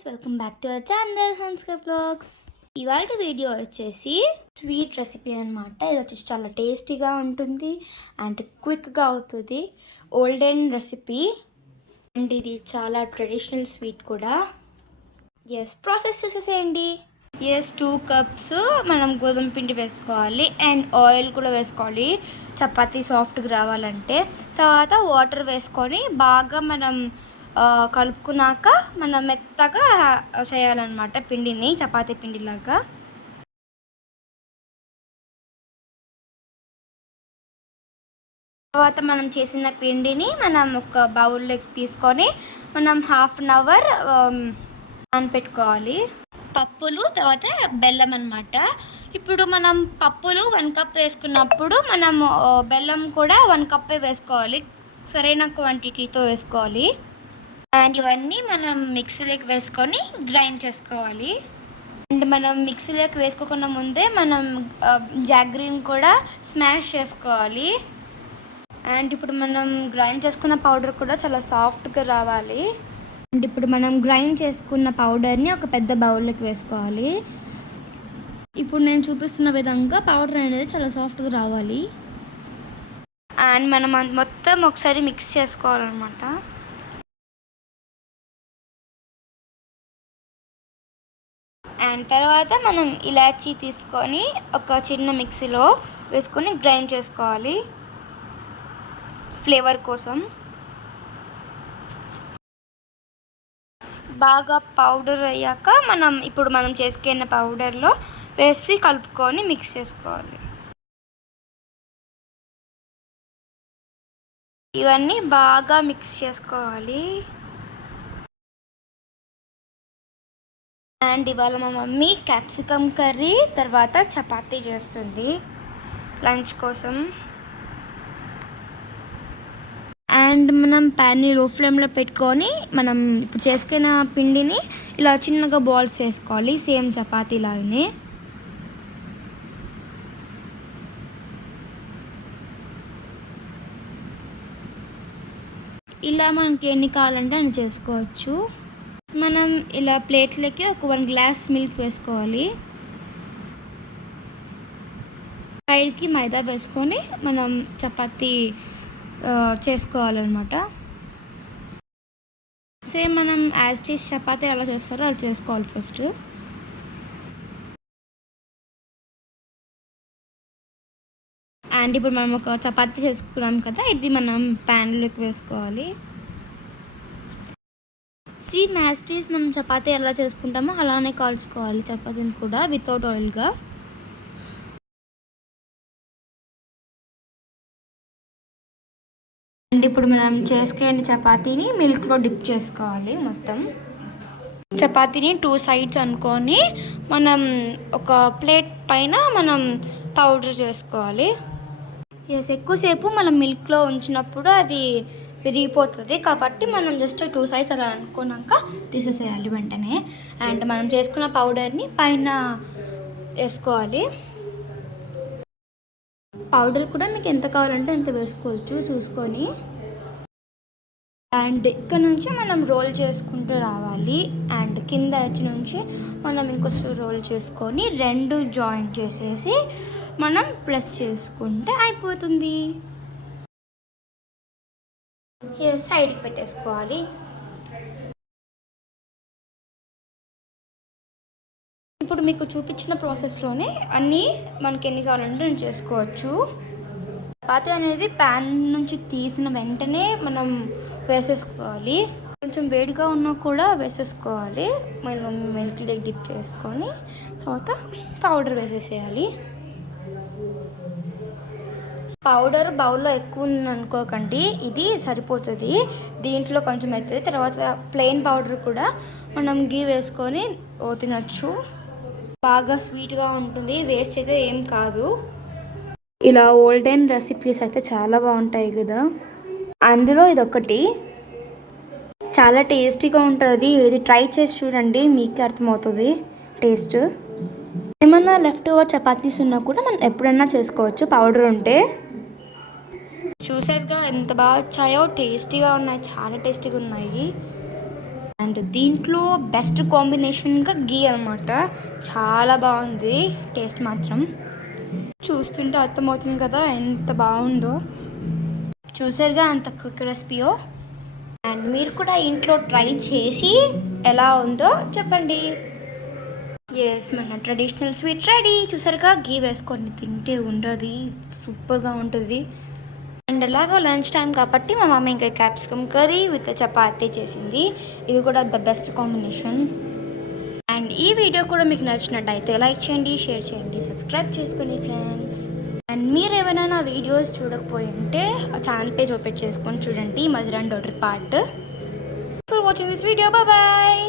Guys, welcome back to our channel Hanska vlogs. ఇవాళ video వచ్చేసి sweet recipe అనమాట. ఇది వచ్చేసి చాలా టేస్టీగా ఉంటుంది అండ్ క్విక్గా అవుతుంది. ఓల్డెన్ రెసిపీ అండ్ ఇది చాలా ట్రెడిషనల్ స్వీట్ కూడా. ప్రాసెస్ చూసేసేయండి. 2 కప్స్ మనం గోధుమ పిండి వేసుకోవాలి అండ్ ఆయిల్ కూడా వేసుకోవాలి చపాతీ సాఫ్ట్గా రావాలంటే. తర్వాత వాటర్ వేసుకొని బాగా మనం కలుపుకున్నాక మనం మెత్తగా చేయాలన్నమాట పిండిని, చపాతీ పిండిలాగా. తర్వాత మనం చేసిన పిండిని మనం ఒక బౌల్లోకి తీసుకొని మనం హాఫ్ అన్ అవర్ నానబెట్టుకోవాలి. పప్పులు తర్వాత బెల్లం అన్నమాట. ఇప్పుడు మనం పప్పులు 1 కప్ వేసుకున్నప్పుడు మనం బెల్లం కూడా 1 కప్పే వేసుకోవాలి. సరైన క్వాంటిటీతో వేసుకోవాలి. అండ్ ఇవన్నీ మనం మిక్సీలోకి వేసుకొని గ్రైండ్ చేసుకోవాలి. అండ్ మనం మిక్సీలోకి వేసుకోకుండా ముందే మనం జాగ్రీన్ కూడా స్మాష్ చేసుకోవాలి. అండ్ ఇప్పుడు మనం గ్రైండ్ చేసుకున్న పౌడర్ కూడా చాలా సాఫ్ట్గా రావాలి. అండ్ ఇప్పుడు మనం గ్రైండ్ చేసుకున్న పౌడర్ని ఒక పెద్ద బౌల్లోకి వేసుకోవాలి. ఇప్పుడు నేను చూపిస్తున్న విధంగా పౌడర్ అనేది చాలా సాఫ్ట్గా రావాలి. అండ్ మనం మొత్తం ఒకసారి మిక్స్ చేసుకోవాలన్నమాట. అండ్ తర్వాత మనం ఇలాచీ తీసుకొని ఒక చిన్న మిక్సీలో వేసుకొని గ్రైండ్ చేసుకోవాలి ఫ్లేవర్ కోసం. బాగా పౌడర్ అయ్యాక ఇప్పుడు మనం చేసుకున్న పౌడర్లో వేసి కలుపుకొని మిక్స్ చేసుకోవాలి. ఇవన్నీ బాగా మిక్స్ చేసుకోవాలి. అండ్ ఇవాళ మా మమ్మీ క్యాప్సికమ్ కర్రీ తర్వాత చపాతీ చేస్తుంది లంచ్ కోసం. అండ్ మనం ప్యాన్ని లో ఫ్లేమ్లో పెట్టుకొని మనం ఇప్పుడు చేసుకున్న పిండిని ఇలా చిన్నగా బాల్స్ చేసుకోవాలి, సేమ్ చపాతీ లాగానే. ఇలా మనకి ఎన్ని కావాలంటే అన్ని చేసుకోవచ్చు. మనం ఇలా ప్లేట్లకి ఒక 1 గ్లాస్ మిల్క్ వేసుకోవాలి. సైడ్కి మైదా వేసుకొని మనం చపాతీ చేసుకోవాలన్నమాట. సేమ్ మనం యాజ్ టీజ్ చపాతీ ఎలా చేస్తారో అలా చేసుకోవాలి ఫస్ట్. అండ్ ఇప్పుడు మనం ఒక చపాతీ చేసుకున్నాం కదా, ఇది మనం ప్యాన్లోకి వేసుకోవాలి. సేమ్ యాజ్ టీజ్ మనం చపాతీ ఎలా చేసుకుంటామో అలానే కాల్చుకోవాలి చపాతీని కూడా, వితౌట్ ఆయిల్గా. అండ్ ఇప్పుడు మనం చేసుకునే చపాతీని మిల్క్లో డిప్ చేసుకోవాలి. మొత్తం చపాతీని 2 సైడ్స్ అనుకొని మనం ఒక ప్లేట్ పైన మనం పౌడర్ చేసుకోవాలి. ఎక్కువసేపు మనం మిల్క్లో ఉంచినప్పుడు అది విరిగిపోతుంది కాబట్టి మనం జస్ట్ 2 సైడ్స్ అలా అనుకున్నాక తీసేసేయాలి వెంటనే. అండ్ మనం చేసుకున్న పౌడర్ని పైన వేసుకోవాలి. పౌడర్ కూడా మీకు ఎంత కావాలంటే అంత వేసుకోవచ్చు చూసుకొని. అండ్ ఇక్కడ నుంచి మనం రోల్ చేసుకుంటూ రావాలి. అండ్ కింద ఎడ్జ్ నుంచి మనం ఇంకో రోల్ చేసుకొని 2 జాయింట్ చేసేసి మనం ప్రెస్ చేసుకుంటే అయిపోతుంది. సైడ్కి పెట్టేసుకోవాలి. ఇప్పుడు మీకు చూపించిన ప్రాసెస్లోనే అన్నీ మనకి ఎన్ని కావాలంటే నేను చేసుకోవచ్చు. చపాతీ అనేది ప్యాన్ నుంచి తీసిన వెంటనే మనం వేసేసుకోవాలి. కొంచెం వేడిగా ఉన్నా కూడా వేసేసుకోవాలి. మనం మిల్క్లో డిప్ చేసుకొని తర్వాత పౌడర్ వేసేసేయాలి. పౌడర్ బౌల్లో ఎక్కువ ఉంది అనుకోకండి, ఇది సరిపోతుంది. దీంట్లో కొంచెం అవుతుంది. తర్వాత ప్లెయిన్ పౌడర్ కూడా మనం గీ వేసుకొని తినచ్చు. బాగా స్వీట్గా ఉంటుంది, వేస్ట్ అయితే ఏం కాదు. ఇలా ఓల్డెన్ రెసిపీస్ అయితే చాలా బాగుంటాయి కదా, అందులో ఇదొకటి. చాలా టేస్టీగా ఉంటుంది. ఇది ట్రై చేసి చూడండి, మీకే అర్థమవుతుంది టేస్ట్. ఏమన్నా లెఫ్ట్ ఓవర్ చపాతీస్ ఉన్నా కూడా మనం ఎప్పుడైనా చేసుకోవచ్చు పౌడర్ ఉంటే. చూసారుగా ఎంత బాగా వచ్చాయో, టేస్టీగా ఉన్నాయి, చాలా టేస్టీగా ఉన్నాయి. అండ్ దీంట్లో బెస్ట్ కాంబినేషన్గా గీ అనమాట. చాలా బాగుంది టేస్ట్ మాత్రం. చూస్తుంటే అర్థమవుతుంది కదా ఎంత బాగుందో. చూసారుగా ఎంత క్విక్ రెసిపీయో. అండ్ మీరు కూడా ఇంట్లో ట్రై చేసి ఎలా ఉందో చెప్పండి. ఎస్, మన ట్రెడిషనల్ స్వీట్ రెడీ. చూసారుగా గీ వేసుకొని తింటే ఉండదు, సూపర్గా ఉంటుంది. అండ్ ఎలాగో లంచ్ టైం కాబట్టి మా మమ్మీ ఇంకా క్యాప్సికమ్ కర్రీ విత్ చపాతీ చేసింది. ఇది కూడా ద బెస్ట్ కాంబినేషన్. అండ్ ఈ వీడియో కూడా మీకు నచ్చినట్టయితే లైక్ చేయండి, షేర్ చేయండి, సబ్స్క్రైబ్ చేసుకోండి ఫ్రెండ్స్. అండ్ మీరు ఏమైనా నా వీడియోస్ చూడకపోయి ఉంటే ఆ ఛానల్ పేజ్ ఓపెన్ చేసుకొని చూడండి, మజరాన్ daughter part. For watching this video, bye.